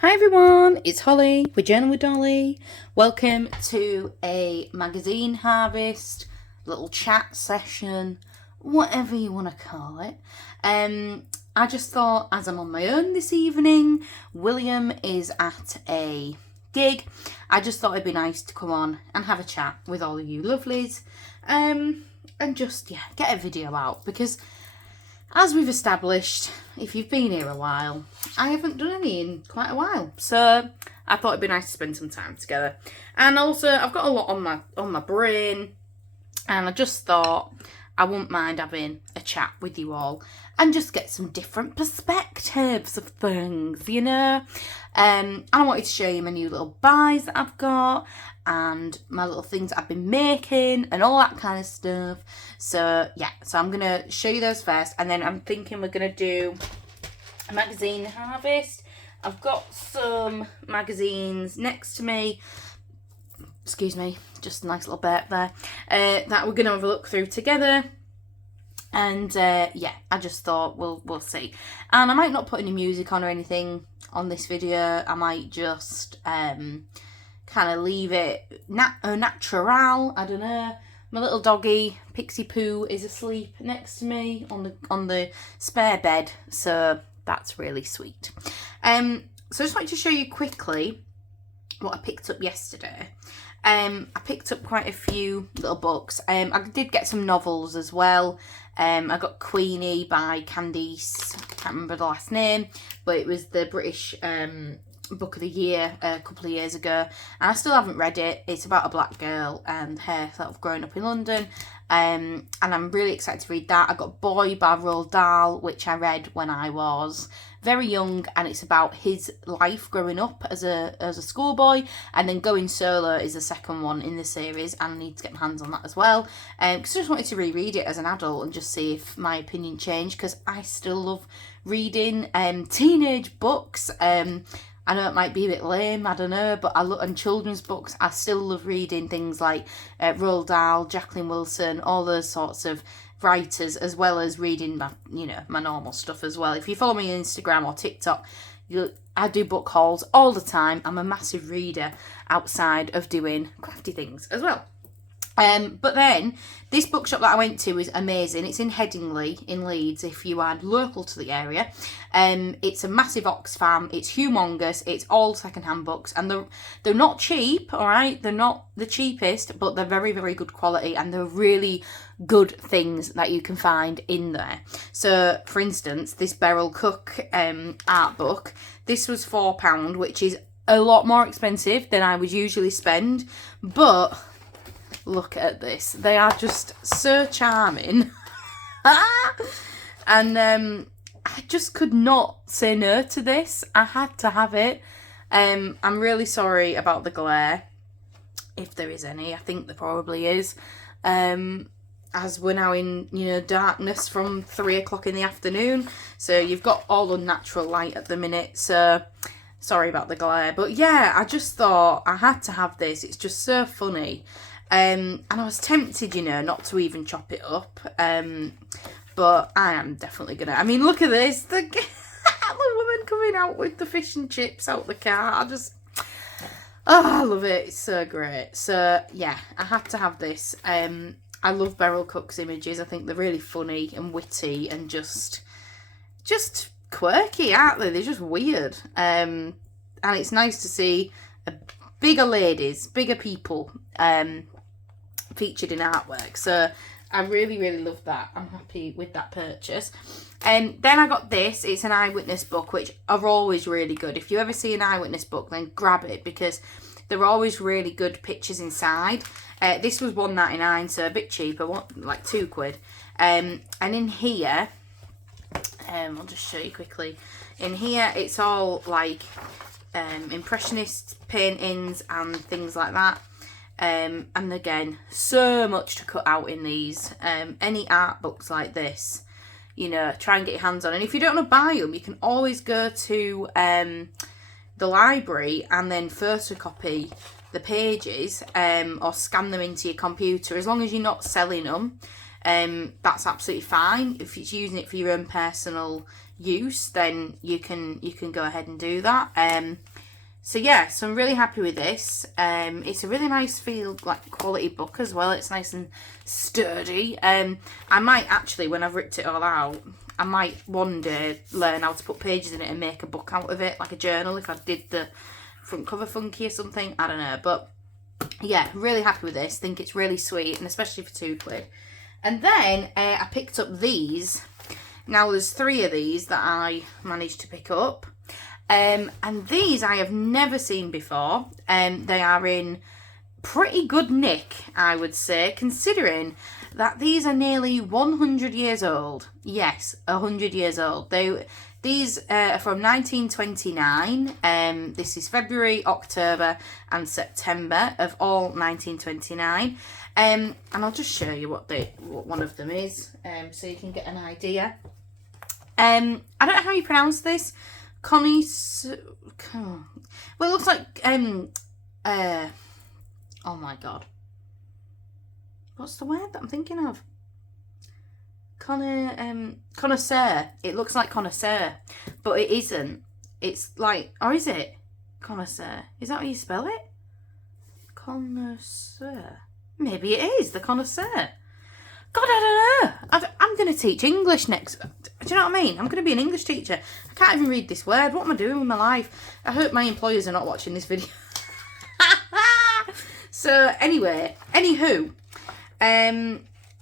Hi everyone, it's Holly with Journal with Dolly. Welcome to a magazine harvest, little chat session, whatever you want to call it. I just thought, as I'm on my own this evening, William is at a gig. I just thought it'd be nice to come on and have a chat with all of you lovelies, and just get a video out because, as we've established, if you've been here a while, I haven't done any in quite a while. So I thought it'd be nice to spend some time together. And also, I've got a lot on my brain, and I just thought I wouldn't mind having a chat with you all and just get some different perspectives of things, you know. And I wanted to show you my new little buys that I've got and my little things that I've been making and all that kind of stuff. So so I'm gonna show you those first, and then I'm thinking we're gonna do a magazine harvest. I've got some magazines next to me, excuse me, just a nice little burp there, that we're gonna have a look through together. And I just thought we'll see. And I might not put any music on or anything on this video. I might just kind of leave it natural. I don't know. My little doggy Pixie Poo is asleep next to me on the spare bed, so that's really sweet. So I just wanted to show you quickly what I picked up yesterday. I picked up quite a few little books. I did get some novels as well. I got Queenie by Candice, I can't remember the last name, but it was the British book of the year a couple of years ago, and I still haven't read it. It's about a black girl and her sort of growing up in London, and I'm really excited to read that. I got Boy by Roald Dahl, which I read when I was very young, and it's about his life growing up as a schoolboy, and then going solo is the second one in the series, and I need to get my hands on that as well, because I just wanted to reread it as an adult and just see if my opinion changed, because I still love reading teenage books. I know it might be a bit lame, I don't know, but I love, and children's books, I still love reading things like Roald Dahl, Jacqueline Wilson, all those sorts of writers, as well as reading my normal stuff as well. If you follow me on Instagram or TikTok, I do book hauls all the time. I'm a massive reader outside of doing crafty things as well. But then this bookshop that I went to was amazing. It's in Headingley in Leeds, if you are local to the area. It's a massive Oxfam. It's humongous. It's all secondhand books, and they're not cheap. All right, they're not the cheapest, but they're very, very good quality, and they're really good things that you can find in there. So, for instance, this Beryl Cook art book. This was £4, which is a lot more expensive than I would usually spend, but look at this. They are just so charming. And I just could not say no to this. I had to have it. I'm really sorry about the glare, if there is any. I think there probably is. As we're now in, darkness from 3 o'clock in the afternoon. So you've got all unnatural light at the minute. So sorry about the glare. But yeah, I just thought I had to have this. It's just so funny. And I was tempted, not to even chop it up. But I am definitely gonna. I mean, look at this. The woman coming out with the fish and chips out the car. I love it. It's so great. So yeah, I had to have this. I love Beryl Cook's images. I think they're really funny and witty and just quirky, aren't they? They're just weird. And it's nice to see bigger ladies, bigger people featured in artwork. So I really, really love that. I'm happy with that purchase. And then I got this. It's an eyewitness book, which are always really good. If you ever see an eyewitness book, then grab it, because there are always really good pictures inside. This was £1.99, so a bit cheaper, like £2. And in here, I'll just show you quickly. In here, it's all like impressionist paintings and things like that. And again, so much to cut out in these. Any art books like this, try and get your hands on. And if you don't want to buy them, you can always go to the library and then photocopy the pages, or scan them into your computer. As long as you're not selling them, that's absolutely fine. If it's using it for your own personal use, then you can go ahead and do that. So yeah, so I'm really happy with this. It's a really nice quality book as well. It's nice and sturdy. I might actually, when I've ripped it all out, I might one day learn how to put pages in it and make a book out of it, like a journal, if I did the front cover funky or something. I don't know, but yeah, really happy with this. Think it's really sweet, and especially for £2. And then I picked up these. Now there's 3 of these that I managed to pick up. And these I have never seen before. They are in pretty good nick, I would say, considering that these are nearly 100 years old. Yes, 100 years old. These are from 1929. This is February, October and September of all 1929. And I'll just show you what one of them is, so you can get an idea. I don't know how you pronounce this. Connie, well, it looks like, oh my God. What's the word that I'm thinking of? Connoisseur. It looks like connoisseur, but it isn't. It's like, or is it? Connoisseur. Is that how you spell it? Connoisseur. Maybe it is, the connoisseur. God, I don't know. I'm going to teach English next. Do you know what I mean? I'm going to be an English teacher. I can't even read this word. What am I doing with my life? I hope my employers are not watching this video. So anyway, anywho,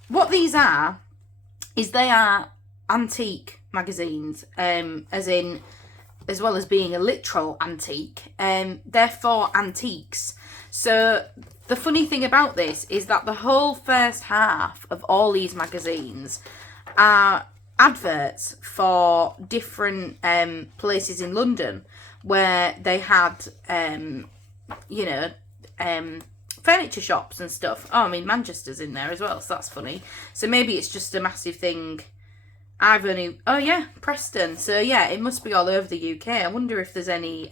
what these are is they are antique magazines, as well as being a literal antique. They're for antiques. So the funny thing about this is that the whole first half of all these magazines are adverts for different places in London where they had, furniture shops and stuff. Oh, I mean, Manchester's in there as well, so that's funny. So maybe it's just a massive thing. Oh yeah, Preston. So yeah, it must be all over the UK. I wonder if there's any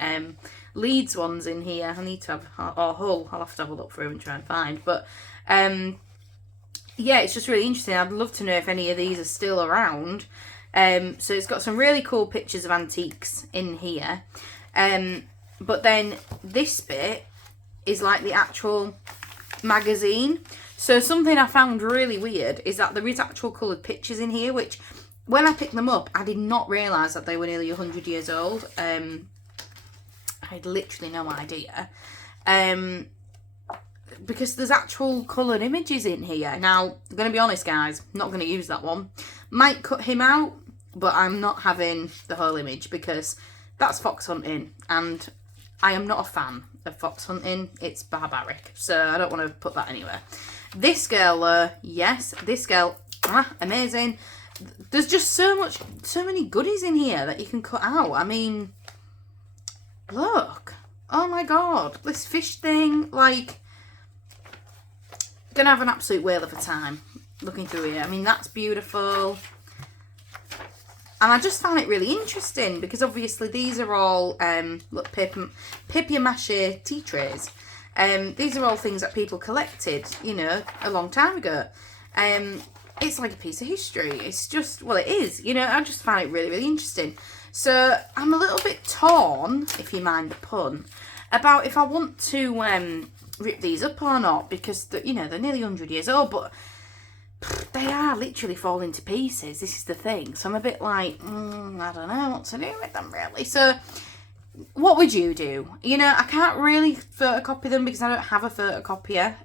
Leeds ones in here. I need to have, or Hull. I'll have to have a look through and try and find. But yeah, it's just really interesting. I'd love to know if any of these are still around. So it's got some really cool pictures of antiques in here. But then this bit is like the actual magazine. So something I found really weird is that there is actual coloured pictures in here, which when I picked them up, I did not realise that they were nearly 100 years old. I had literally no idea. Because there's actual coloured images in here. Now, I'm going to be honest, guys, not going to use that one. Might cut him out, but I'm not having the whole image because that's fox hunting, and I am not a fan of fox hunting. It's barbaric, so I don't want to put that anywhere. This girl, yes, this girl, amazing. There's just so many goodies in here that you can cut out. I mean, look. Oh my God, this fish thing, like, gonna have an absolute whale of a time looking through here. I mean, that's beautiful. And I just found it really interesting because obviously these are all look, papier-mâché tea trays. These are all things that people collected, you know, a long time ago. It's like a piece of history. It's just, well, it is, you know, I just found it really, really interesting. So I'm a little bit torn, if you mind the pun, about if I want to rip these up or not, because, you know, they're nearly 100 years old, but they are literally falling to pieces. This is the thing. So I'm a bit like, I don't know what to do with them, really. So what would you do? You know, I can't really photocopy them because I don't have a photocopier.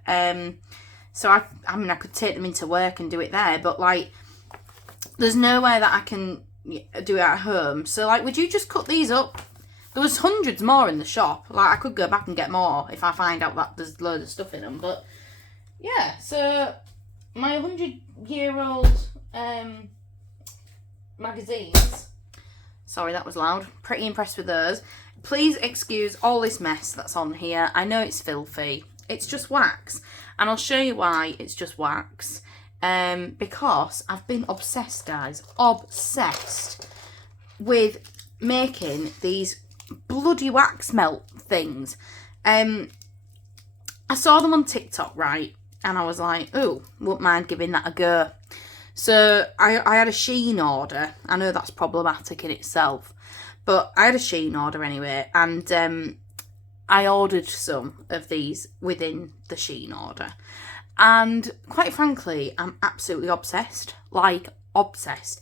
So I mean, I could take them into work and do it there, but like, there's no way that I can do it at home. So like, would you just cut these up? There was hundreds more in the shop. Like, I could go back and get more if I find out that there's loads of stuff in them. But yeah, so my 100-year-old magazines. Sorry, that was loud. Pretty impressed with those. Please excuse all this mess that's on here. I know it's filthy. It's just wax. And I'll show you why it's just wax. Because I've been obsessed, guys. Obsessed with making these bloody wax melt things. I saw them on TikTok, right? And I was like, oh, wouldn't mind giving that a go. So I had a Shein order. I know that's problematic in itself, but I had a Shein order anyway, and I ordered some of these within the Shein order. And quite frankly, I'm absolutely obsessed. Like, obsessed.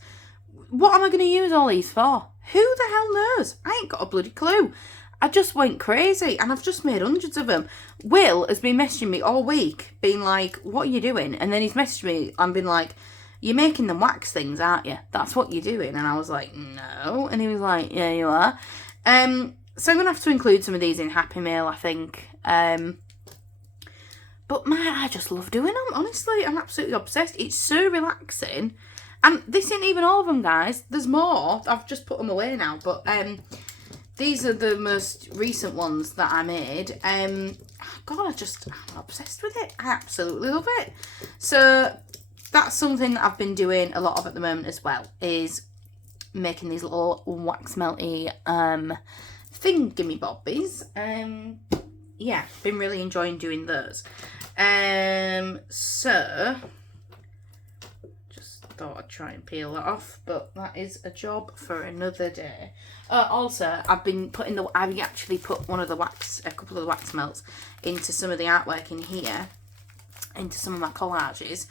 What am I going to use all these for? Who the hell knows? I ain't got a bloody clue. I just went crazy, and I've just made hundreds of them. Will has been messaging me all week, being like, what are you doing? And then he's messaged me and been like, you're making them wax things, aren't you? That's what you're doing. And I was like, no. And he was like, yeah, you are. So I'm going to have to include some of these in Happy Mail, I think. But man, I just love doing them, honestly. I'm absolutely obsessed. It's so relaxing. And this isn't even all of them, guys. There's more. I've just put them away now. But these are the most recent ones that I made. God, I'm obsessed with it. I absolutely love it. So that's something that I've been doing a lot of at the moment as well, is making these little wax melty thingy bobbies. Yeah, been really enjoying doing those. So just thought I'd try and peel that off, but that is a job for another day. Also, I've actually put a couple of the wax melts into some of the artwork in here, into some of my collages.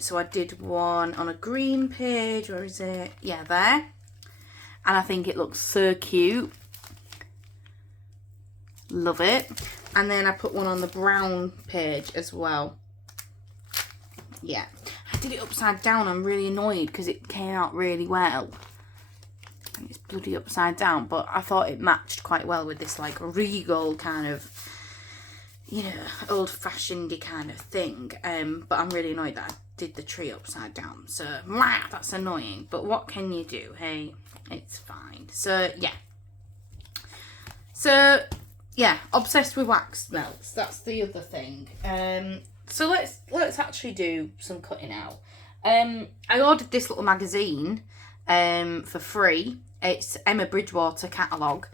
So I did one on a green page. Where is it? Yeah, there. And I think it looks so cute. Love it. And then I put one on the brown page as well. Yeah. I did it upside down. I'm really annoyed because it came out really well. And it's bloody upside down. But I thought it matched quite well with this like regal kind of, you know, old-fashioned kind of thing. But I'm really annoyed that I did the tree upside down. So, that's annoying. But what can you do? Hey, it's fine. So, yeah. So, yeah, obsessed with wax melts. That's the other thing. So let's actually do some cutting out. I ordered this little magazine for free. It's Emma Bridgewater catalogue,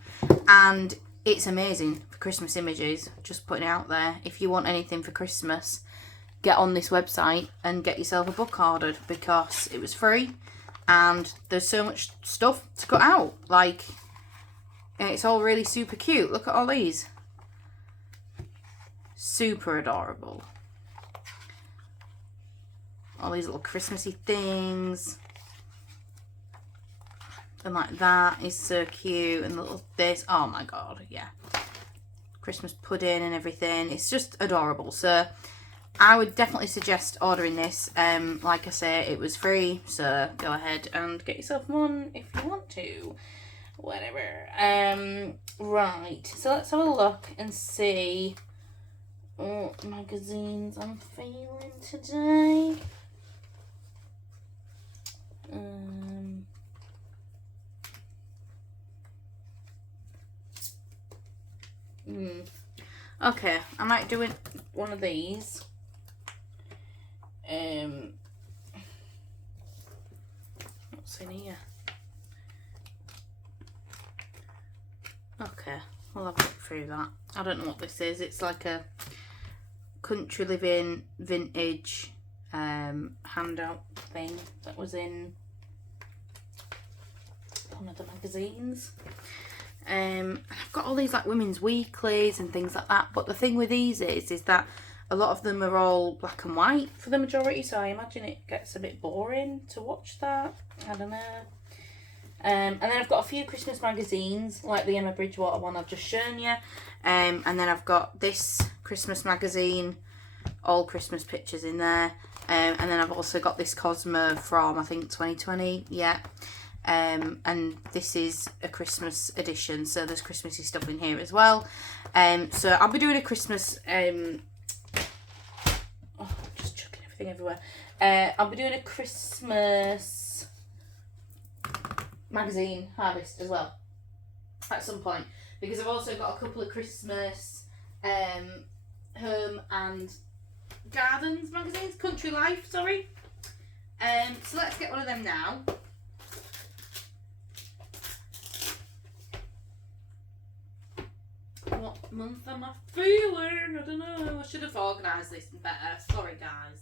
and it's amazing for Christmas images. Just putting it out there. If you want anything for Christmas, get on this website and get yourself a book ordered, because it was free and there's so much stuff to cut out. Like, it's all really super cute. Look at all these. Super adorable. All these little Christmassy things. And like that is so cute. And little this. Oh my god, yeah. Christmas pudding and everything. It's just adorable. So I would definitely suggest ordering this. Like I say, it was free. So go ahead and get yourself one if you want to. Whatever. Right, so let's have a look and see what magazines I'm feeling today. Okay, I might do one of these. What's in here? Okay, we'll have a look through that. I don't know what this is. It's like a country living vintage handout thing that was in one of the magazines. I've got all these like women's weeklies and things like that, but the thing with these is that a lot of them are all black and white for the majority, so I imagine it gets a bit boring to watch that. I don't know. And then I've got a few Christmas magazines, like the Emma Bridgewater one I've just shown you. And then I've got this Christmas magazine, all Christmas pictures in there. And then I've also got this Cosmo from, I think, 2020, yeah. And this is a Christmas edition, so there's Christmassy stuff in here as well. So I'll be doing a Christmas... just chucking everything everywhere. I'll be doing a Christmas... magazine harvest as well at some point, because I've also got a couple of Christmas home and gardens magazines, Country Life, sorry. So let's get one of them now. What month am I feeling? I don't know. I should have organised this better. Sorry, guys.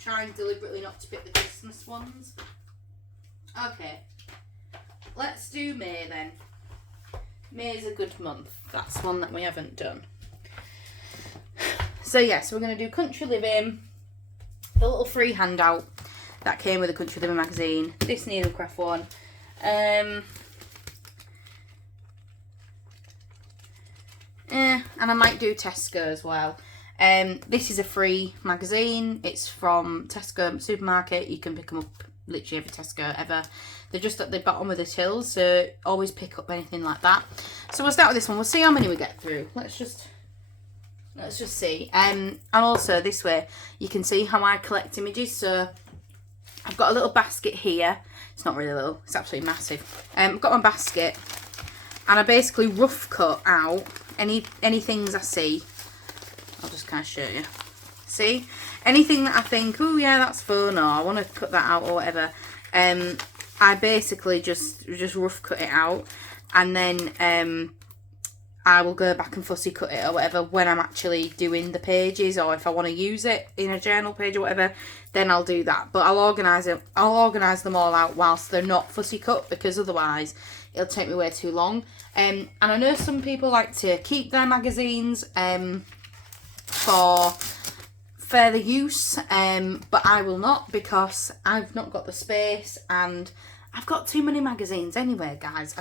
trying deliberately not to pick the Christmas ones. Okay, let's do May then. May's a good month. That's one that we haven't done. So yeah, so we're going to do Country Living, the little free handout that came with the Country Living magazine, this Needlecraft one. And I might do Tesco as well. This is a free magazine. It's from Tesco supermarket. You can pick them up literally every Tesco ever. They're just at the bottom of the tills, so always pick up anything like that. So we'll start with this one. We'll see how many we get through. Let's just see. And also this way you can see how I collect images. So I've got a little basket here. It's not really little, it's absolutely massive. I've got my basket and I basically rough cut out any things I see. I'll just kind of show you. See? Anything that I think, oh yeah, that's fun, or I want to cut that out or whatever. I basically just rough cut it out, and then I will go back and fussy cut it or whatever when I'm actually doing the pages, or if I want to use it in a journal page or whatever, then I'll do that. But I'll organise them all out whilst they're not fussy cut, because otherwise it'll take me way too long. And I know some people like to keep their magazines for further use, but I will not, because I've not got the space and I've got too many magazines anyway, guys.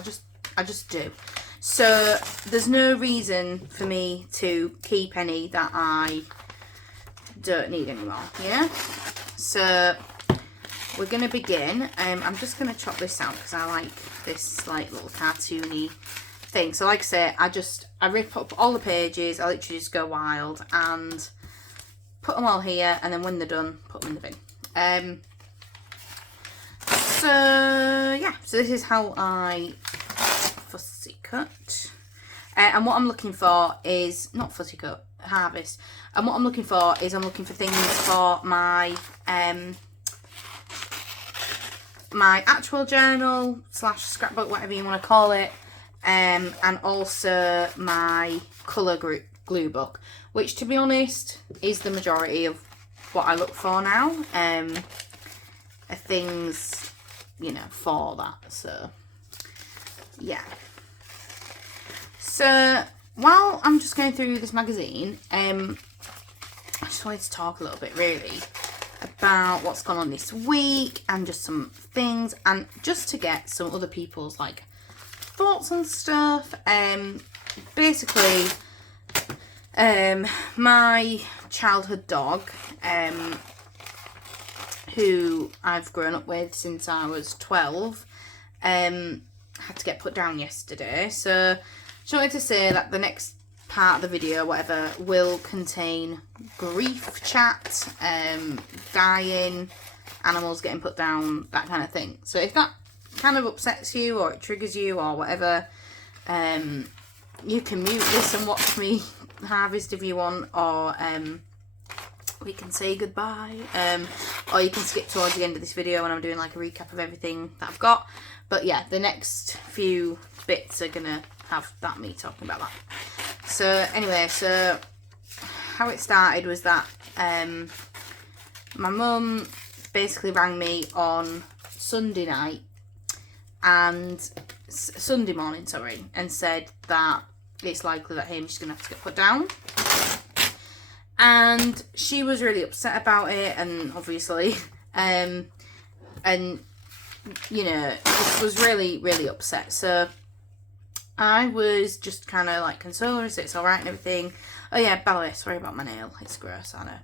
I just do. So there's no reason for me to keep any that I don't need anymore. Yeah. So we're gonna begin. I'm just gonna chop this out because I like this like little cartoony thing. So like I say, I rip up all the pages. I literally just go wild and put them all here, and then when they're done, put them in the bin. So yeah, so this is how I fussy cut. And what I'm looking for is not fussy cut, harvest. And what I'm looking for is I'm looking for things for my my actual journal / scrapbook, whatever you want to call it, and also my colour glue book, which to be honest is the majority of what I look for now. Are things, you know, for that. So yeah. So while I'm just going through this magazine, I just wanted to talk a little bit really about what's gone on this week and just some things, and just to get some other people's like thoughts and stuff. Basically, my childhood dog, who I've grown up with since I was 12, had to get put down yesterday. So just wanted to say that the next part of the video, whatever, will contain grief chat, dying, animals getting put down, that kind of thing. So if that kind of upsets you or it triggers you or whatever, you can mute this and watch me harvest if you want, or we can say goodbye, or you can skip towards the end of this video when I'm doing like a recap of everything that I've got. But yeah, the next few bits are gonna have that, me talking about that. So anyway, so how it started was that my mum basically rang me on Sunday night and Sunday morning, sorry, and said that it's likely that Hamish is going to have to get put down. And she was really upset about it, and obviously, and you know, just was really, really upset. So I was just kind of like consoling her, so it's alright and everything. Oh yeah, by the way, sorry about my nail, it's gross, I know.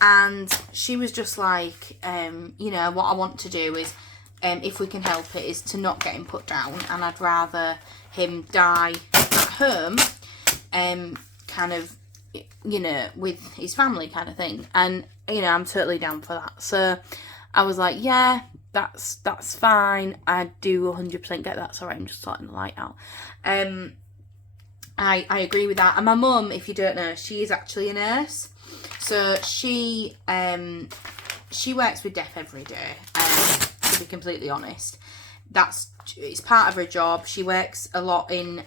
And she was just like, you know, what I want to do is, if we can help it, is to not get him put down, and I'd rather him die at home, kind of, you know, with his family kind of thing. And, you know, I'm totally down for that. So I was like, yeah, that's fine. I do 100% get that. Sorry, I'm just sorting the light out. I agree with that. And my mum, if you don't know, she is actually a nurse. So she works with deaf every day, to be completely honest. It's part of her job. She works a lot in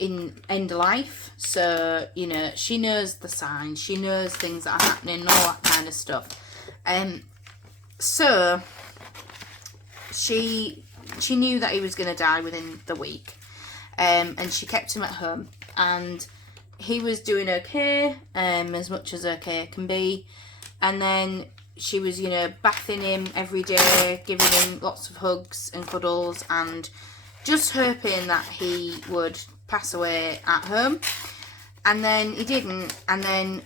in end of life, so you know she knows the signs, she knows things that are happening and all that kind of stuff. So she knew that he was going to die within the week, and she kept him at home, and he was doing okay, as much as okay can be. And then she was, you know, bathing him every day, giving him lots of hugs and cuddles, and just hoping that he would pass away at home. And then he didn't. And then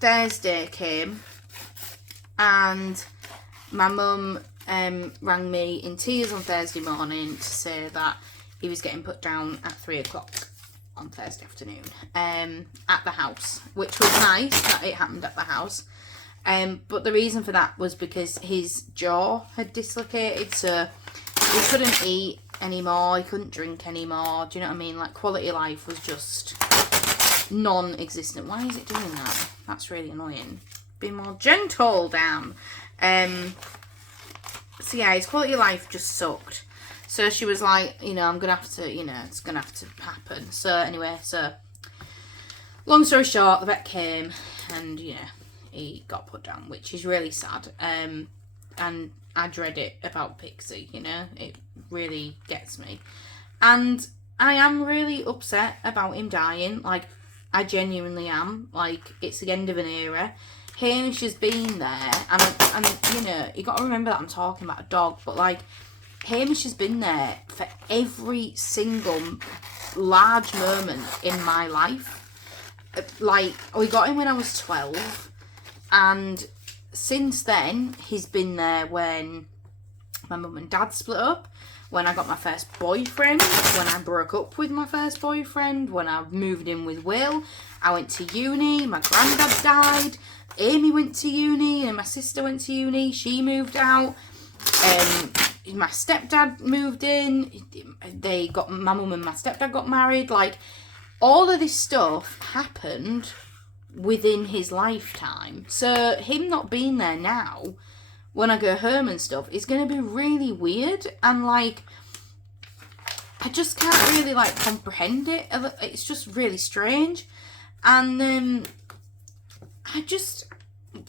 Thursday came, and my mum rang me in tears on Thursday morning to say that he was getting put down at 3 o'clock on Thursday afternoon at the house, which was nice that it happened at the house. But the reason for that was because his jaw had dislocated, so he couldn't eat anymore, he couldn't drink anymore. Do you know what I mean? Like, quality of life was just non-existent. Why is it doing that? That's really annoying. Be more gentle, damn. So yeah, his quality of life just sucked. So she was like, you know, I'm going to have to, you know, it's going to have to happen. So anyway, so long story short, the vet came and, you know, he got put down, which is really sad. And I dread it about Pixie, you know, it really gets me. And I am really upset about him dying. Like, I genuinely am. Like, it's the end of an era. Hamish has been there, and you know, you got to remember that I'm talking about a dog, but like, Hamish has been there for every single large moment in my life. Like, we got him when I was 12, and since then, he's been there when my mum and dad split up, when I got my first boyfriend, when I broke up with my first boyfriend, when I moved in with Will, I went to uni, my granddad died, Amy went to uni, and my sister went to uni, she moved out, my stepdad moved in, my mum and my stepdad got married. Like, all of this stuff happened within his lifetime. So him not being there now, when I go home and stuff, is going to be really weird, and like, I just can't really like comprehend it. It's just really strange. And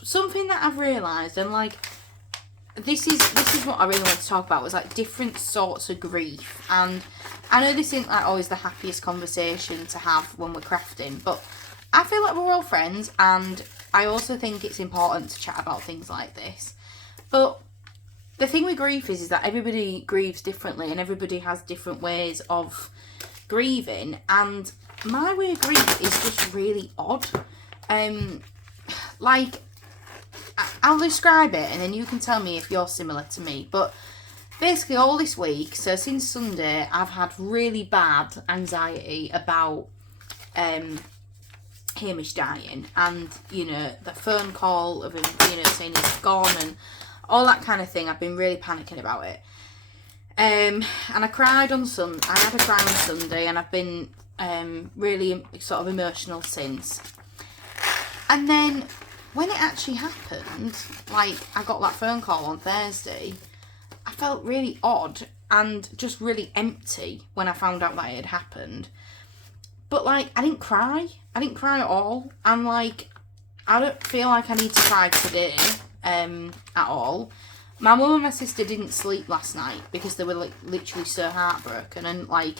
something that I've realised, and like, this is what I really want to talk about, was like different sorts of grief. And I know this isn't like always the happiest conversation to have when we're crafting, but I feel like we're all friends, and I also think it's important to chat about things like this. But the thing with grief is that everybody grieves differently, and everybody has different ways of grieving, and my way of grief is just really odd. Like, I'll describe it, and then you can tell me if you're similar to me. But basically, all this week, so since Sunday, I've had really bad anxiety about Hamish dying, and, you know, the phone call of him, you know, saying he's gone and all that kind of thing. I've been really panicking about it. And I cried on Sunday. I had a cry on Sunday, and I've been really sort of emotional since. And then when it actually happened, like, I got that phone call on Thursday, I felt really odd and just really empty when I found out that it had happened. But, like, I didn't cry. I didn't cry at all. And, like, I don't feel like I need to cry today at all. My mum and my sister didn't sleep last night because they were, like, literally so heartbroken, and, like,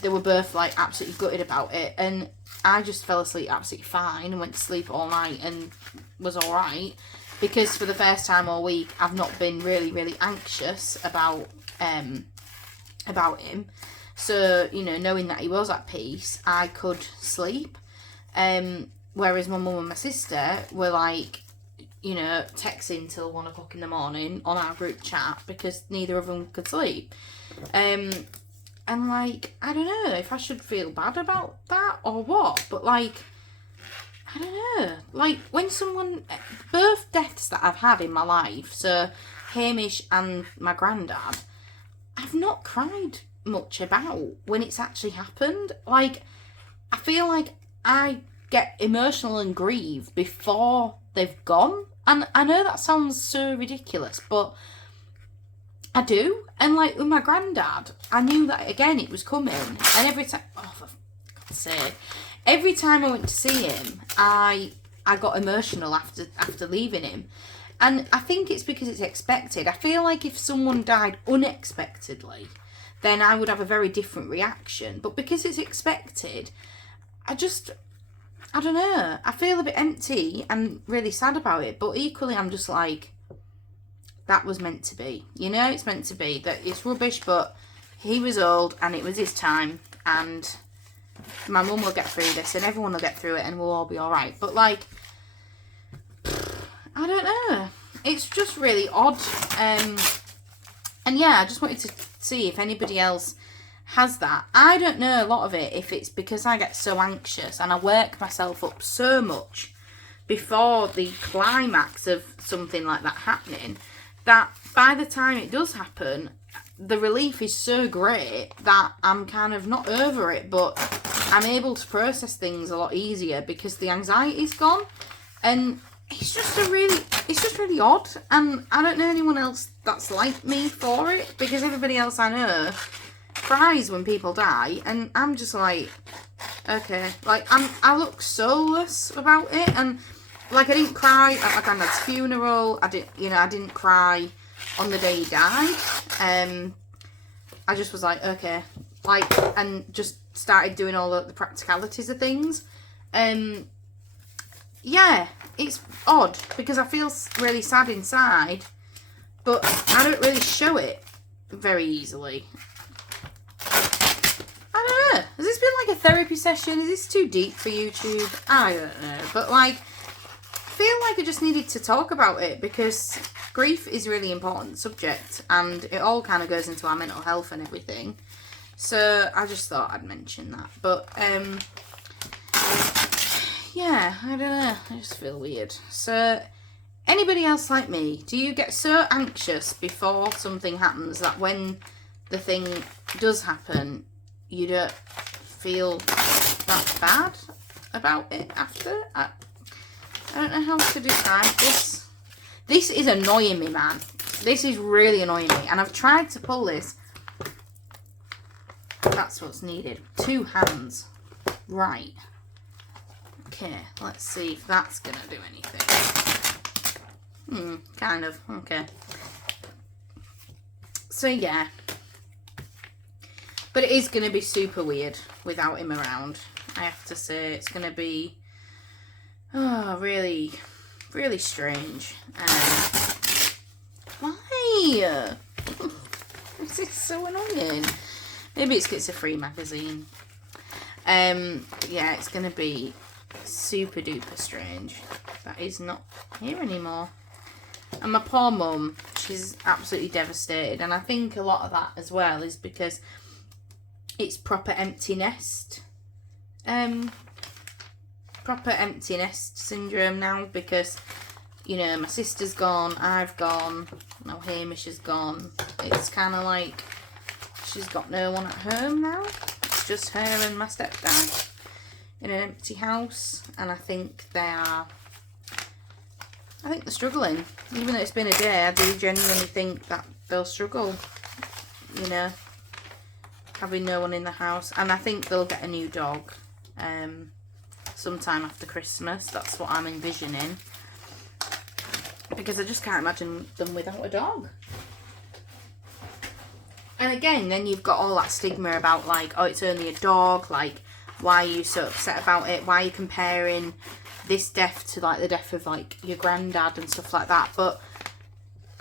they were both, like, absolutely gutted about it. And I just fell asleep absolutely fine and went to sleep all night and was alright, because for the first time all week I've not been really, really anxious about him. So, you know, knowing that he was at peace, I could sleep. Whereas my mum and my sister were, like, you know, texting till 1 o'clock in the morning on our group chat because neither of them could sleep. And, like, I don't know if I should feel bad about that or what, but, like, I don't know. Like, when both deaths that I've had in my life, so Hamish and my granddad, I've not cried much about when it's actually happened. Like, I feel like I get emotional and grieve before they've gone. And I know that sounds so ridiculous, but I do. And, like, with my granddad, I knew that, again, it was coming. And every time... Oh, for to say. Every time I went to see him, I got emotional after leaving him. And I think it's because it's expected. I feel like if someone died unexpectedly, then I would have a very different reaction. But because it's expected, I don't know. I feel a bit empty and really sad about it. But equally, I'm just like, that was meant to be. You know, it's meant to be. That it's rubbish, but he was old and it was his time. And my mum will get through this and everyone will get through it and we'll all be alright. But like, I don't know. It's just really odd. And yeah, I just wanted to see if anybody else has that. I don't know a lot of it, if it's because I get so anxious and I work myself up so much before the climax of something like that happening, that by the time it does happen, the relief is so great that I'm kind of not over it, but I'm able to process things a lot easier because the anxiety's gone. And it's just really odd, and I don't know anyone else that's like me for it, because everybody else I know cries when people die, and I'm just like, okay, like I look soulless about it. And like, I didn't cry at my granddad's funeral. I didn't cry on the day he died. I just was like, okay, like, and just started doing all the practicalities of things. Yeah, it's odd because I feel really sad inside, but I don't really show it very easily. I don't know. Has this been like a therapy session? Is this too deep for YouTube? I don't know. But like, I feel like I just needed to talk about it because grief is a really important subject and it all kind of goes into our mental health and everything. So I just thought I'd mention that. But yeah, I don't know. I just feel weird. So, anybody else like me? Do you get so anxious before something happens that when the thing does happen, you don't feel that bad about it after? I don't know how to describe this. This is annoying me, man. This is really annoying me. And I've tried to pull this. That's what's needed. 2 hands. Right. Okay, let's see if that's going to do anything. Kind of. Okay. So, yeah. But it is going to be super weird without him around. I have to say, it's going to be, really, really strange. Why? This is so annoying. Maybe it's 'cause it's a free magazine. Yeah, it's going to be super duper strange. That is not here anymore. And my poor mum, she's absolutely devastated. And I think a lot of that as well is because it's proper empty nest. Proper empty nest syndrome now, because, you know, my sister's gone, I've gone, now Hamish is gone. It's kind of like she's got no one at home now. It's just her and my stepdad in an empty house, and I think they're struggling. Even though it's been a day, I do genuinely think that they'll struggle, you know, having no one in the house. And I think they'll get a new dog sometime after Christmas. That's what I'm envisioning, because I just can't imagine them without a dog. And again, then you've got all that stigma about like, oh, it's only a dog, like, why are you so upset about it? Why are you comparing this death to like the death of like your granddad and stuff like that? But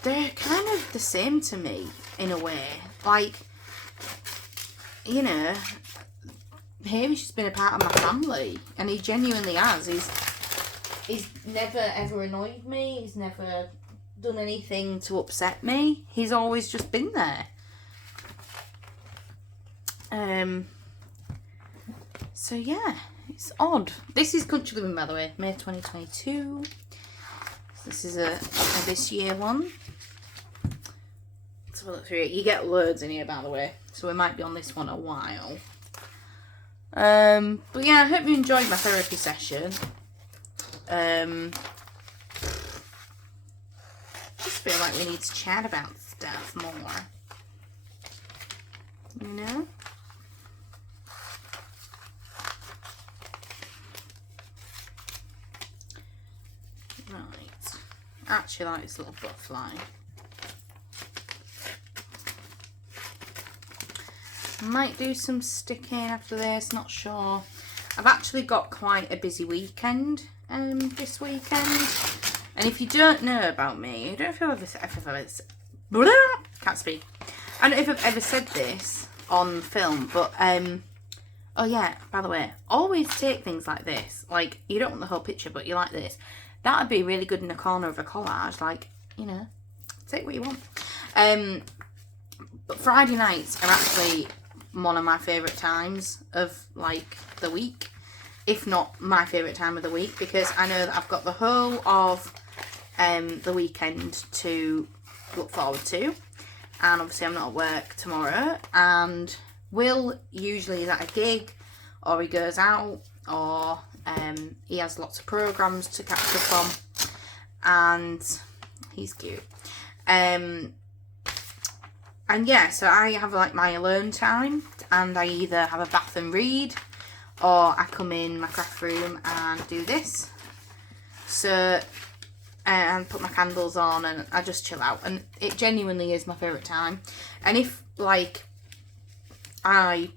they're kind of the same to me in a way. Like, you know, Hamish has been a part of my family, and he genuinely has. He's never ever annoyed me. He's never done anything to upset me. He's always just been there. So yeah, it's odd. This is Country Living, by the way, May 2022. So this is a this year one. Let's have a look through it. You get loads in here, by the way, so we might be on this one a while. But yeah, I hope you enjoyed my therapy session. Just feel like we need to chat about stuff more, you know. actually like this little butterfly. Might do some sticking after this, not sure. I've actually got quite a busy weekend this weekend. And if you don't know about me, I don't know if I've ever can't speak. I don't know if I've ever said this on film, but oh yeah, by the way, always take things like this. Like, you don't want the whole picture, but you like this. That would be really good in a corner of a collage. Like, you know, take what you want. But Friday nights are actually one of my favourite times of, like, the week. If not my favourite time of the week, because I know that I've got the whole of the weekend to look forward to. And obviously I'm not at work tomorrow. And Will usually is at a gig, or he goes out, or he has lots of programmes to catch up on. And he's cute. And yeah, so I have like my alone time, and I either have a bath and read, or I come in my craft room and do this. So, and put my candles on and I just chill out. And it genuinely is my favourite time. And if, like, I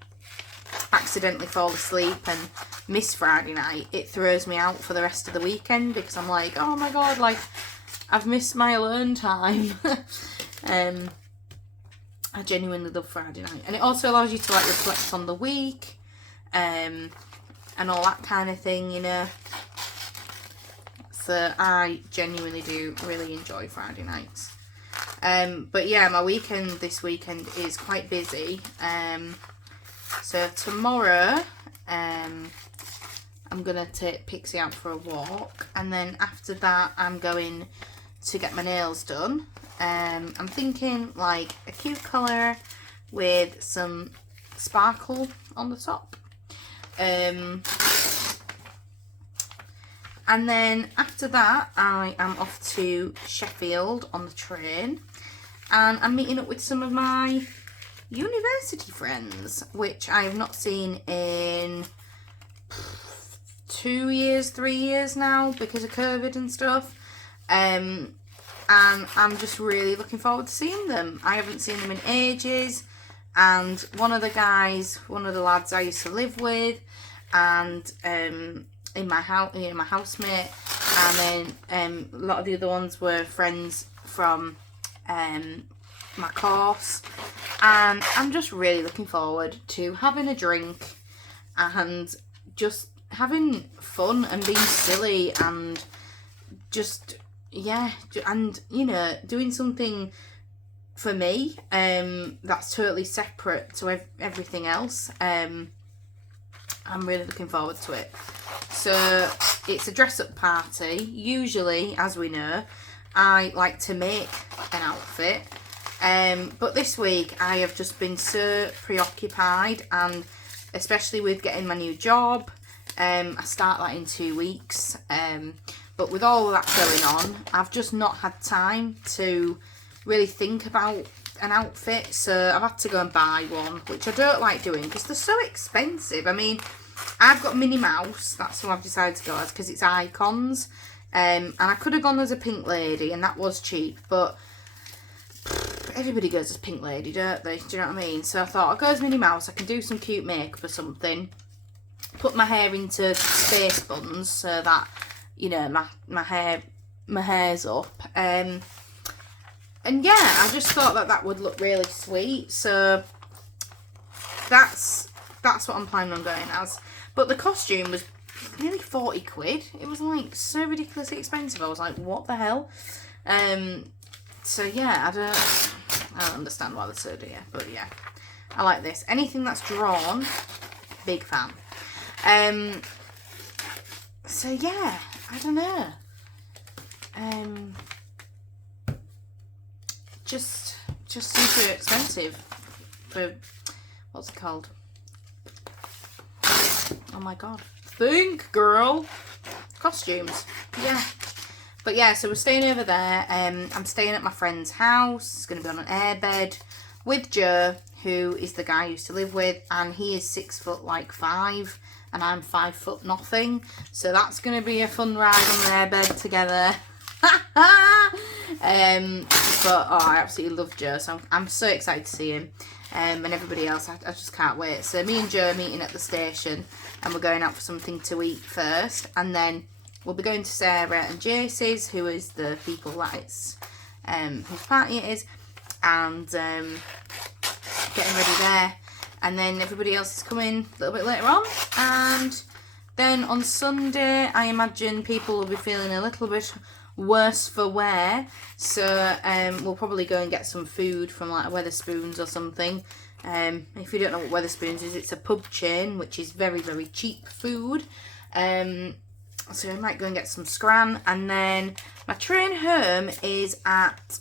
accidentally fall asleep and miss Friday night, it throws me out for the rest of the weekend, because I'm like, oh my god, like, I've missed my alone time. I genuinely love Friday night. And it also allows you to, like, reflect on the week. And all that kind of thing, you know. So I genuinely do really enjoy Friday nights. But yeah, my weekend this weekend is quite busy. So tomorrow, I'm going to take Pixie out for a walk. And then after that, I'm going to get my nails done. I'm thinking like a cute colour with some sparkle on the top. And then after that, I am off to Sheffield on the train, and I'm meeting up with some of my university friends, which I have not seen in 2 years, 3 years now because of COVID and stuff. And I'm just really looking forward to seeing them. I haven't seen them in ages. And one of the lads I used to live with, and in my house, you know, my housemate, and then a lot of the other ones were friends from my course. And I'm just really looking forward to having a drink and just having fun and being silly and just, yeah, and, you know, doing something for me that's totally separate to everything else. I'm really looking forward to it. So it's a dress up party. Usually, as we know, I like to make an outfit, but this week I have just been so preoccupied, and especially with getting my new job. I start that in 2 weeks, but with all of that going on, I've just not had time to really think about an outfit. So I've had to go and buy one, which I don't like doing because they're so expensive. I mean, I've got Minnie Mouse, that's who I've decided to go as, because it's icons. And I could have gone as a pink lady, and that was cheap, but everybody goes as pink lady, don't they? Do you know what I mean? So I thought, I'll go as Minnie Mouse, I can do some cute makeup or something, put my hair into space buns so that, you know, my hair's up. And yeah, I just thought that would look really sweet. So that's what I'm planning on going as. But the costume was nearly 40 quid. It was like so ridiculously expensive. I was like, what the hell? So yeah, I don't understand why they're so dear, but yeah, I like this. Anything that's drawn, big fan. So yeah, I don't know. Just super expensive for, what's it called? Oh my god. Think, girl. Costumes. Yeah. But yeah, so we're staying over there. I'm staying at my friend's house. It's going to be on an airbed with Joe, who is the guy I used to live with, and he is 6'5", and I'm 5 foot nothing. So that's going to be a fun ride on the airbed together. But oh, I absolutely love Joe, so I'm so excited to see him. And everybody else, I just can't wait. So me and Joe are meeting at the station, and we're going out for something to eat first, and then we'll be going to Sarah and Jaycee's, who is the people that it's whose party it is, and getting ready there. And then everybody else is coming a little bit later on, and then on Sunday I imagine people will be feeling a little bit worse for wear, so we'll probably go and get some food from like Wetherspoons or something. If you don't know what Wetherspoons is, it's a pub chain which is very, very cheap food. So I might go and get some scran, and then my train home is at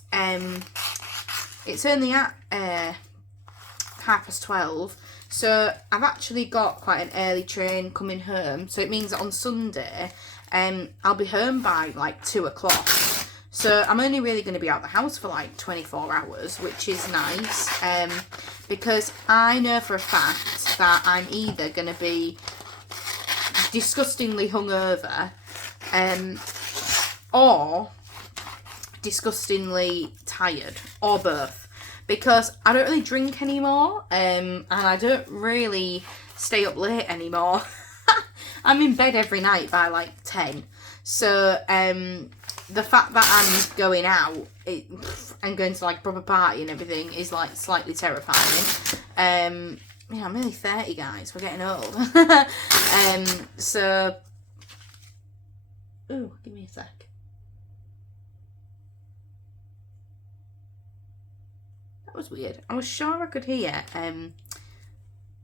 it's only at 12:30, so I've actually got quite an early train coming home, so it means that on Sunday I'll be home by like 2 o'clock. So I'm only really going to be out the house for like 24 hours, which is nice, because I know for a fact that I'm either going to be disgustingly hungover or disgustingly tired, or both, because I don't really drink anymore, and I don't really stay up late anymore. I'm in bed every night by like 10, so the fact that I'm going out and going to like proper party and everything is like slightly terrifying. You know, I'm nearly 30, guys. We're getting old. So, ooh, give me a sec. That was weird. I was sure I could hear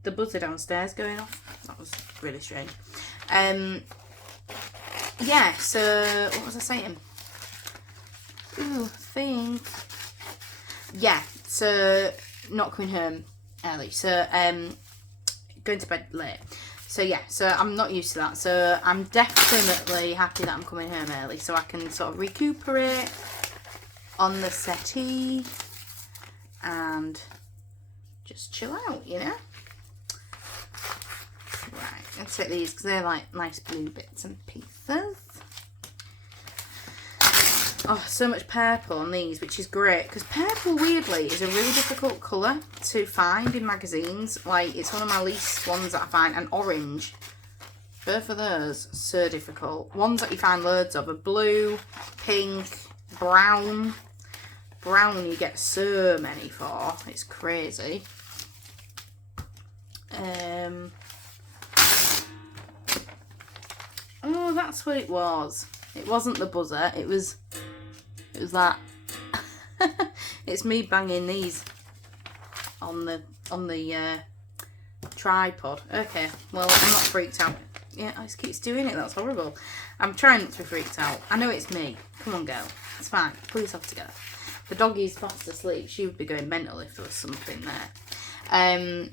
the buzzer downstairs going off. That was really strange. Yeah, so what was I saying? Ooh, think. Yeah, so not coming home early, so going to bed late. So yeah, so I'm not used to that. So I'm definitely happy that I'm coming home early, so I can sort of recuperate on the settee and just chill out, you know. Right, let's take these because they're like nice blue bits and pieces. Oh, so much purple on these, which is great, because purple, weirdly, is a really difficult colour to find in magazines. Like, it's one of my least ones that I find. And orange, both of those, so difficult. Ones that you find loads of are blue, pink, brown. Brown you get so many for. It's crazy. Oh, that's what it was. It wasn't the buzzer, it was that. It's me banging these on the tripod. Okay, well, I'm not freaked out. Yeah, it just keeps doing it. That's horrible. I'm trying not to be freaked out. I know it's me. Come on, girl. It's fine. Pull yourself together. The doggy's fast asleep. She would be going mental if there was something there.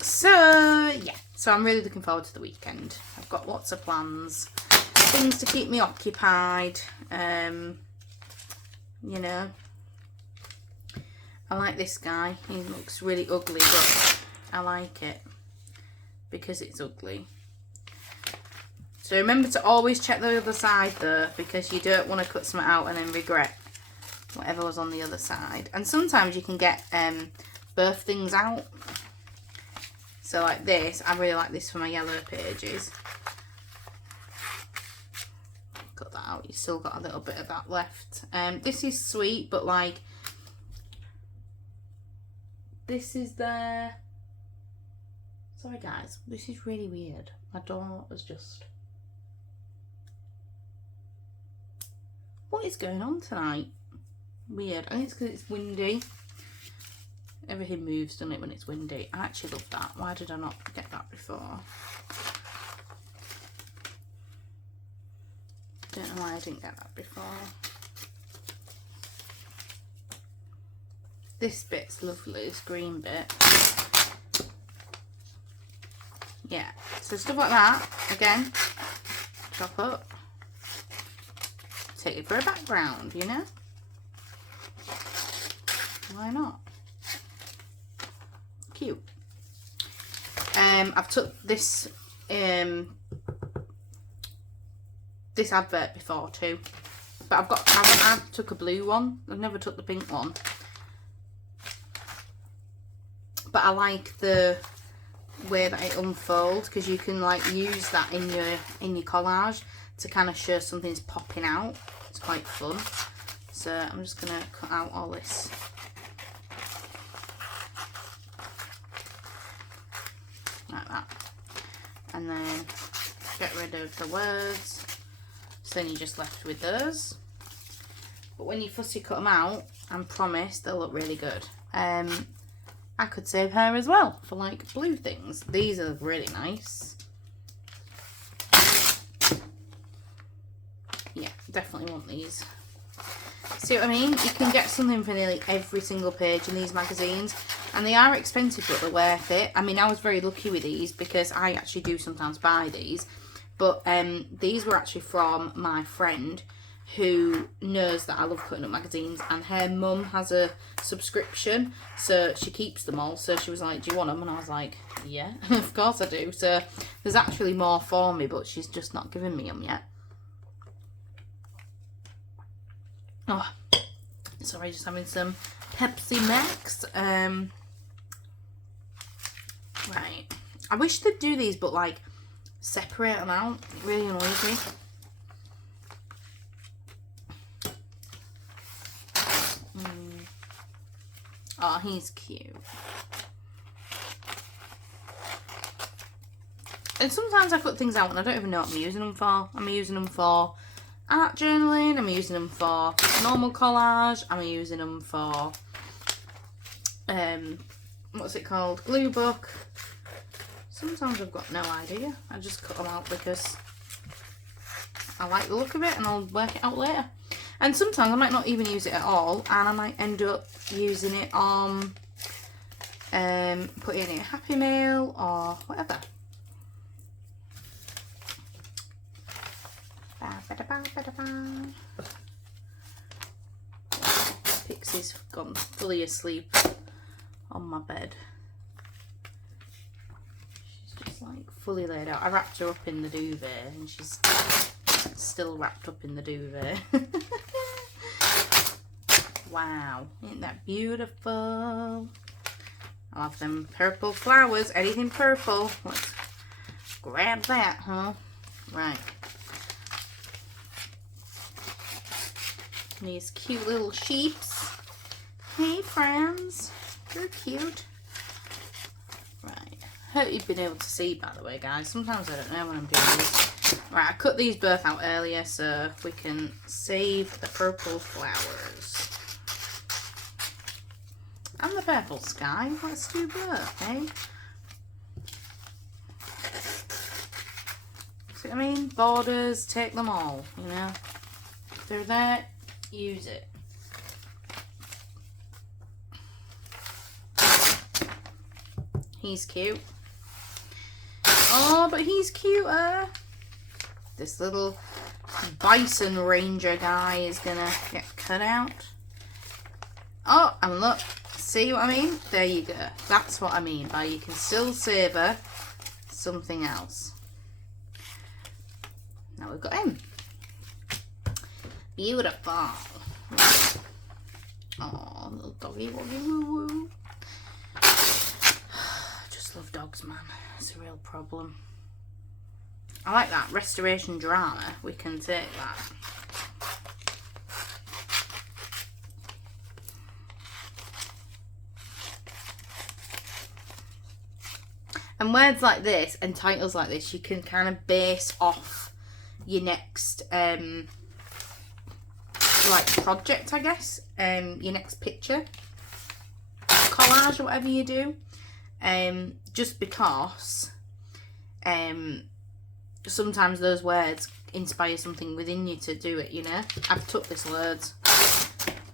So yeah. So I'm really looking forward to the weekend. I've got lots of plans, things to keep me occupied. You know, I like this guy. He looks really ugly, but I like it because it's ugly. So remember to always check the other side though, because you don't want to cut something out and then regret whatever was on the other side. And sometimes you can get both things out. So like this, I really like this for my yellow pages. Cut that out, you've still got a little bit of that left. This is sweet, but like, this is there. Sorry guys, this is really weird. My door was just... What is going on tonight? Weird. I think it's because it's windy. Everything moves, doesn't it, when it's windy? I actually love that. Why did I not get that before? Don't know why I didn't get that before. This bit's lovely, this green bit. Yeah, so stuff like that, again, chop up. Take it for a background, you know? Why not? Cute. I've took this this advert before too. But I took a blue one. I've never took the pink one. But I like the way that it unfolds, because you can like use that in your collage to kind of show something's popping out. It's quite fun. So I'm just gonna cut out all this. Like that. And then get rid of the words. So then you're just left with those. But when you fussy cut them out, I promise they'll look really good. I could save her as well for like blue things. These are really nice. Yeah, definitely want these. See what I mean? You can get something for nearly every single page in these magazines, and they are expensive, but they're worth it. I mean, I was very lucky with these because I actually do sometimes buy these, but these were actually from my friend who knows that I love cutting up magazines, and her mum has a subscription, so she keeps them all. So she was like, do you want them? And I was like, yeah, of course I do. So there's actually more for me, but she's just not given me them yet. Oh, sorry, just having some Pepsi Max. Right, I wish they'd do these, but like separate them out. It really annoys me. Oh, he's cute. And sometimes I cut things out and I don't even know what I'm using them for. I'm using them for art journaling, I'm using them for normal collage, I'm using them for, what's it called, glue book. Sometimes I've got no idea. I just cut them out because I like the look of it and I'll work it out later. And sometimes I might not even use it at all, and I might end up using it on putting in a Happy Mail or whatever. Pixie's gone fully asleep on my bed. She's just like fully laid out. I wrapped her up in the duvet and she's still wrapped up in the duvet. Wow, isn't that beautiful? I love them purple flowers. Anything purple. Let's grab that, huh? Right. These cute little sheeps. Hey friends, you're cute. Right, hope you've been able to see, by the way, guys. Sometimes I don't know when I'm doing this. Right, I cut these both out earlier so we can save the purple flowers. And the purple sky. Let's do both, eh? See what I mean? Borders, take them all, you know? If they're there, use it. He's cute. Oh, but he's cuter. This little bison ranger guy is gonna get cut out. Oh, and look, see what I mean? There you go. That's what I mean by you can still savour something else. Now we've got him. Beautiful. Oh, little doggy woggy woo woo. Just love dogs, man. It's a real problem. I like that restoration drama. We can take that. And words like this and titles like this, you can kind of base off your next like project, I guess, your next picture, collage, or whatever you do, just because sometimes those words inspire something within you to do it, you know. I've took this loads,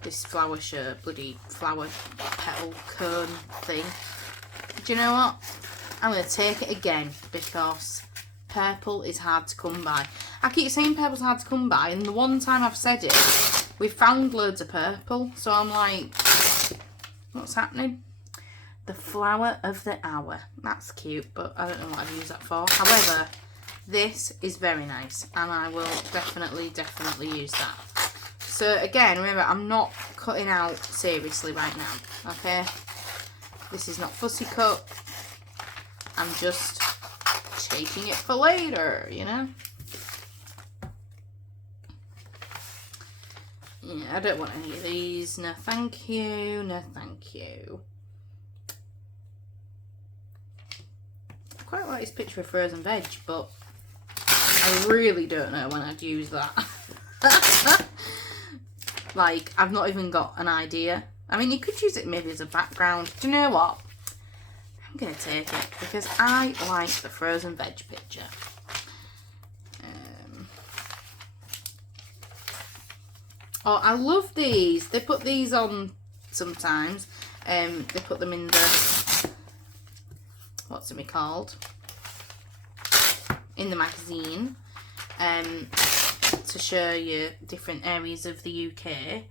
this flower shirt, bloody flower petal cone thing. Do you know what? I'm going to take it again because purple is hard to come by. I keep saying purple's hard to come by, and the one time I've said it, we found loads of purple. So I'm like, what's happening? The flower of the hour. That's cute, but I don't know what I'd use that for. However, this is very nice, and I will definitely use that. So again, remember, I'm not cutting out seriously right now, okay? This is not fussy cut. I'm just taking it for later, you know? Yeah, I don't want any of these. No thank you, no thank you. I quite like this picture of frozen veg, but I really don't know when I'd use that. Like, I've not even got an idea. I mean, you could use it maybe as a background. Do you know what? I'm going to take it because I like the frozen veg picture. Oh, I love these. They put these on sometimes. They put them in the, what's it called? In the magazine. To show you different areas of the UK.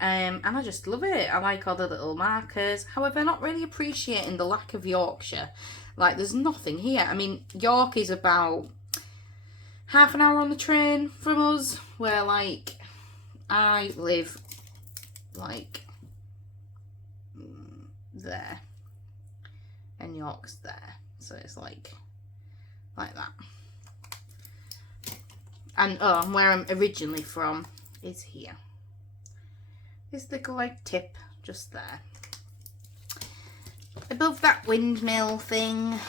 And I just love it. I like all the little markers. However, not really appreciating the lack of Yorkshire. Like, there's nothing here. I mean, York is about half an hour on the train from us, where, like, I live, like, there. And York's there. So it's like that. And, oh, where I'm originally from is here. This little, like, tip just there. Above that windmill thing.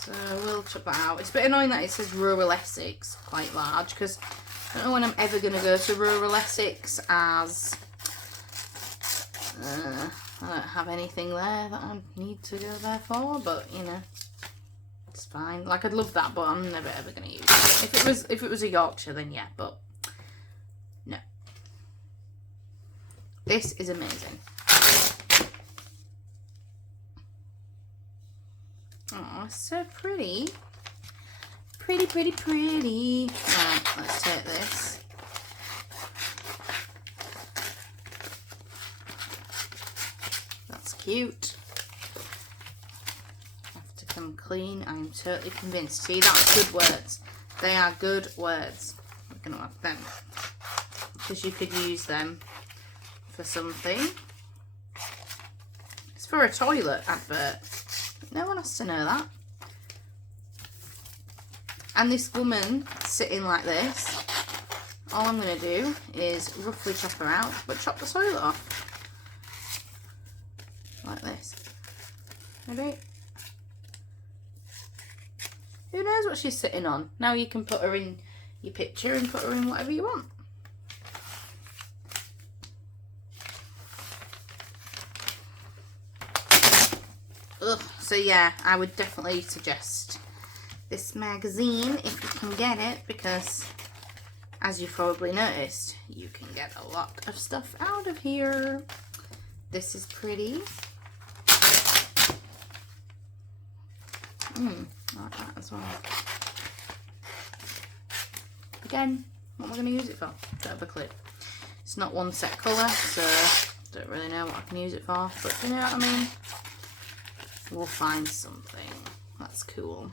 So we'll chop that out. It's a bit annoying that it says rural Essex quite large, because I don't know when I'm ever going to go to rural Essex, as I don't have anything there that I need to go there for, but, you know. It's fine. Like, I'd love that, but I'm never ever going to use it. If it was a Yorkshire, then yeah, but no. This is amazing. Oh, so pretty. Pretty, pretty, pretty. Right, let's take this. That's cute. Them clean. I'm totally convinced. See, that's good words. They are good words. I'm going to have them because you could use them for something. It's for a toilet advert. No one has to know that. And this woman sitting like this, all I'm going to do is roughly chop her out, but chop the toilet off like this. Ready? Who knows what she's sitting on? Now you can put her in your picture and put her in whatever you want. Ugh. So yeah, I would definitely suggest this magazine if you can get it, because as you've probably noticed, you can get a lot of stuff out of here. This is pretty. Like that as well. Again, what am I going to use it for? Don't have a clue. It's not one set colour, so don't really know what I can use it for, but you know what I mean? We'll find something. That's cool.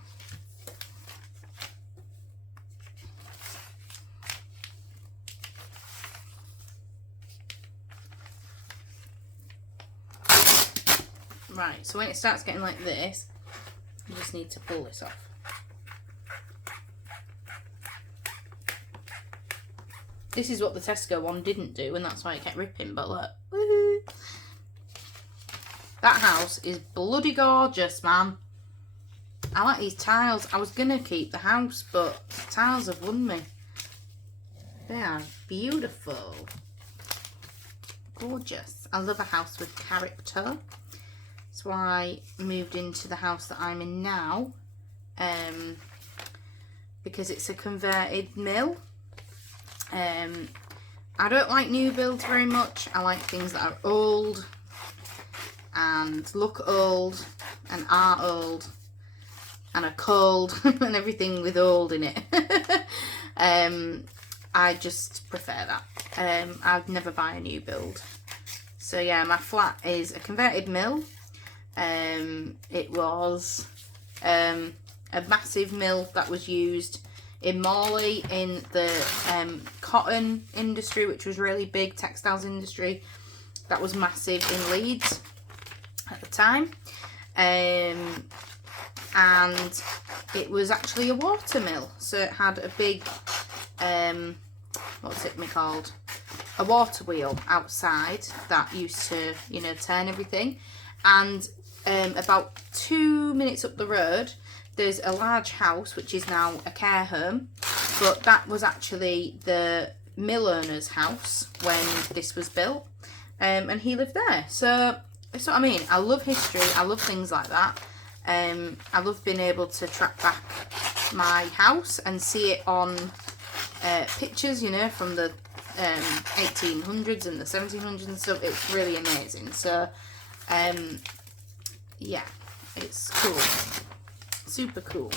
Right, so when it starts getting like this, you just need to pull this off. This is what the Tesco one didn't do, and that's why it kept ripping, but look. Woohoo! That house is bloody gorgeous, man. I like these tiles. I was going to keep the house, but the tiles have won me. They are beautiful. Gorgeous. I love a house with character. That's why I moved into the house that I'm in now, because it's a converted mill. I don't like new builds very much. I like things that are old and look old and are old and are cold and everything with old in it. I just prefer that. I'd never buy a new build. So yeah, my flat is a converted mill. It was a massive mill that was used in Morley in the cotton industry, which was really big, textiles industry. That was massive in Leeds at the time. And it was actually a watermill. So it had a big, what's it called? A water wheel outside that used to, you know, turn everything. And about 2 minutes up the road, there's a large house, which is now a care home. But that was actually the mill owner's house when this was built. And he lived there. So that's what I mean. I love history. I love things like that. I love being able to track back my house and see it on pictures, you know, from the 1800s and the 1700s and stuff. It's really amazing. So, yeah, it's cool. Super cool.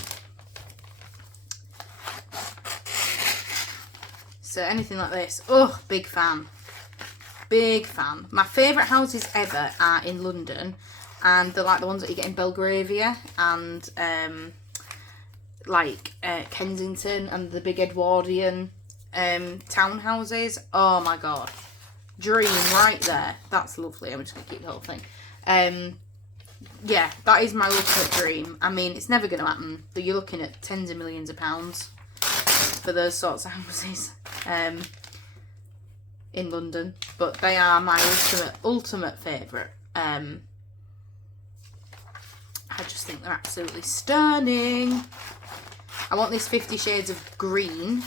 So anything like this, oh, big fan. Big fan. My favourite houses ever are in London, and they're like the ones that you get in Belgravia and Kensington and the big Edwardian townhouses. Oh my god, dream right there. That's lovely. I'm just gonna keep the whole thing. Yeah, that is my ultimate dream. I mean, it's never gonna happen, but you're looking at tens of millions of pounds for those sorts of houses in London, but they are my ultimate favourite. I just think they're absolutely stunning. I want this 50 Shades of Green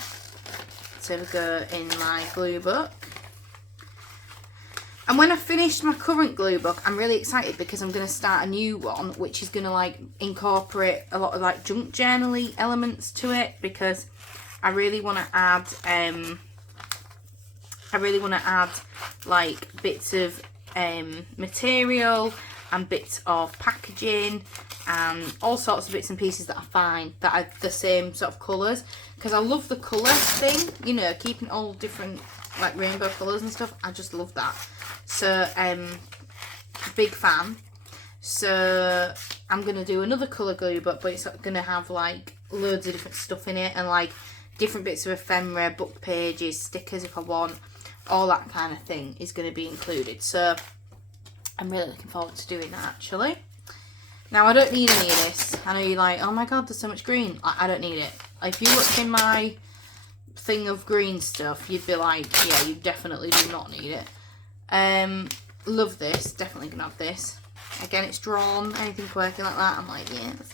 to go in my glue book. And when I finished my current glue book, I'm really excited because I'm going to start a new one, which is going to like incorporate a lot of like junk journaly elements to it, because I really want to add like bits of material and bits of packaging and all sorts of bits and pieces that I find that are the same sort of colours, because I love the colour thing, you know, keeping all different like rainbow colours and stuff. I just love that. So big fan. So I'm gonna do another colour glue book, but it's gonna have like loads of different stuff in it, and like different bits of ephemera, book pages, stickers if I want, all that kind of thing is going to be included. So I'm really looking forward to doing that actually. Now I don't need any of this. I know you're like, oh my god, there's so much green. I don't need it. If you looked in my thing of green stuff, you'd be like, yeah, you definitely do not need it. Love this. Definitely gonna have this. Again, it's drawn. Anything quirky like that, I'm like, yes.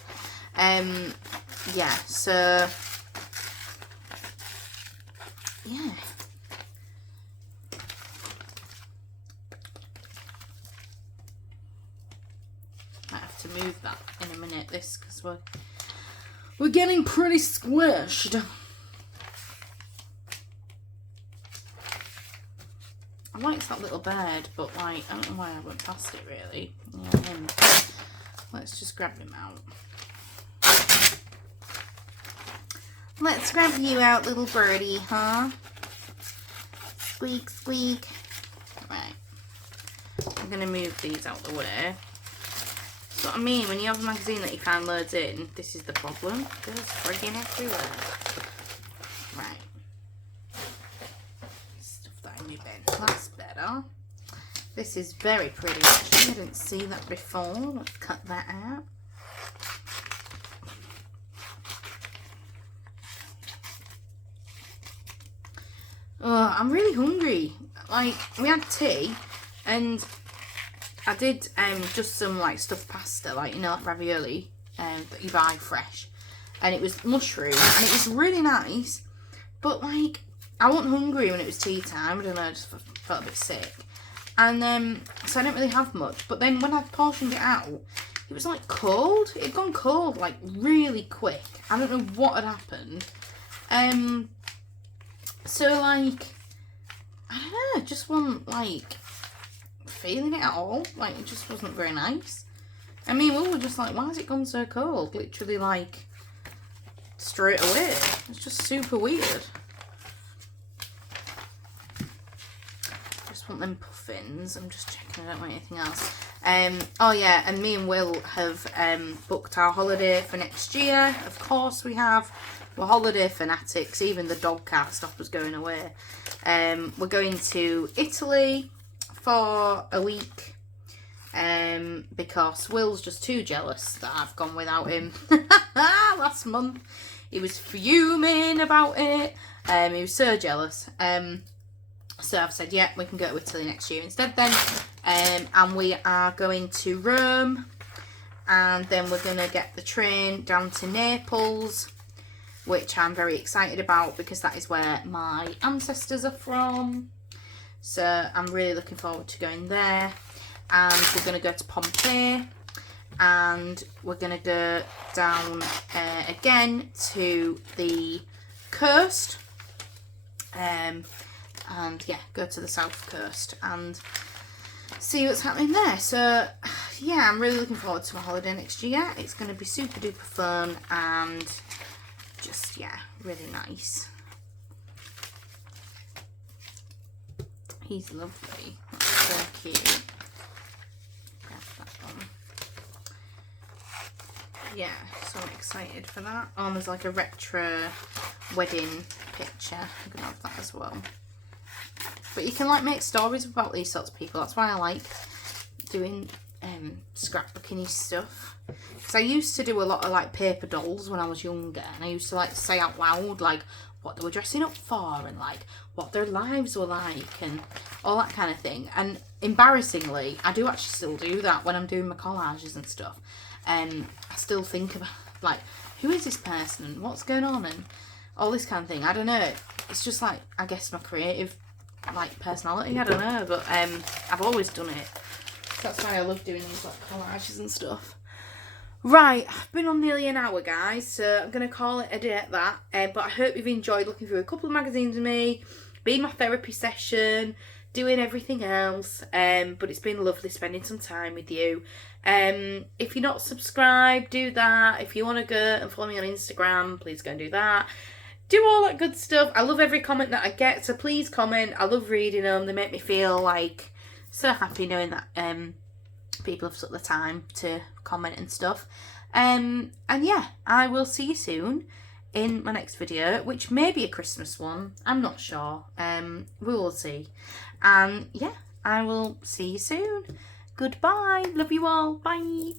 Yeah, so yeah. Might have to move that in a minute, this, because we're getting pretty squished. I like that little bird, but like, I don't know why I went past it really. Yeah, let's just grab him out. Let's grab you out, little birdie, huh? Squeak, squeak. Right. I'm going to move these out the way. That's what I mean, when you have a magazine that you find loads in, this is the problem. It goes friggin' everywhere. Right. Stuff that in my bin. That's better. This is very pretty actually. I didn't see that before. Let's cut that out. Oh, I'm really hungry. Like, we had tea and I did just some like stuffed pasta, like, you know, like ravioli that you buy fresh, and it was mushroom and it was really nice, but like I wasn't hungry when it was tea time. I don't know, I just felt a bit sick, and so I didn't really have much. But then when I portioned it out, it was like cold. It had gone cold like really quick. I don't know what had happened. So like, I don't know, I just wasn't like feeling it at all. Like, it just wasn't very nice. I mean, we were just like, why has it gone so cold? Literally like straight away. It's just super weird. Just want them puffins. I'm just checking I don't want anything else. Oh yeah, and me and Will have booked our holiday for next year. Of course we have. We're holiday fanatics. Even the dog can't stop us going away. We're going to Italy for a week. Because Will's just too jealous that I've gone without him. Last month he was fuming about it. He was so jealous. So I've said, yeah, we can go to Italy next year instead then. And we are going to Rome. And then we're going to get the train down to Naples, which I'm very excited about because that is where my ancestors are from. So I'm really looking forward to going there. And we're going to go to Pompeii. And we're going to go down again to the coast. And yeah, go to the south coast and see what's happening there. So yeah, I'm really looking forward to my holiday next year. It's going to be super duper fun and just, yeah, really nice. He's lovely. That's so cute. Grab that one. Yeah, so excited for that. Oh, and there's like a retro wedding picture. I'm going to have that as well. But you can like make stories about these sorts of people. That's why I like doing scrapbooking stuff. Because I used to do a lot of like paper dolls when I was younger. And I used to like say out loud like what they were dressing up for and like what their lives were like and all that kind of thing. And embarrassingly, I do actually still do that when I'm doing my collages and stuff. I still think about like, who is this person and what's going on and all this kind of thing. I don't know. It's just like, I guess my creative like personality, I don't know, but I've always done it. So that's why I love doing these like collages and stuff. Right, I've been on nearly an hour, guys, so I'm going to call it a day at that. But I hope you've enjoyed looking through a couple of magazines with me, being my therapy session, doing everything else. But it's been lovely spending some time with you. If you're not subscribed, do that. If you want to go and follow me on Instagram, please go and do that. Do all that good stuff. I love every comment that I get, so please comment. I love reading them. They make me feel like so happy knowing that people have took the time to comment and stuff. And yeah, I will see you soon in my next video, which may be a Christmas one. I'm not sure. We will see. And yeah, I will see you soon. Goodbye. Love you all. Bye.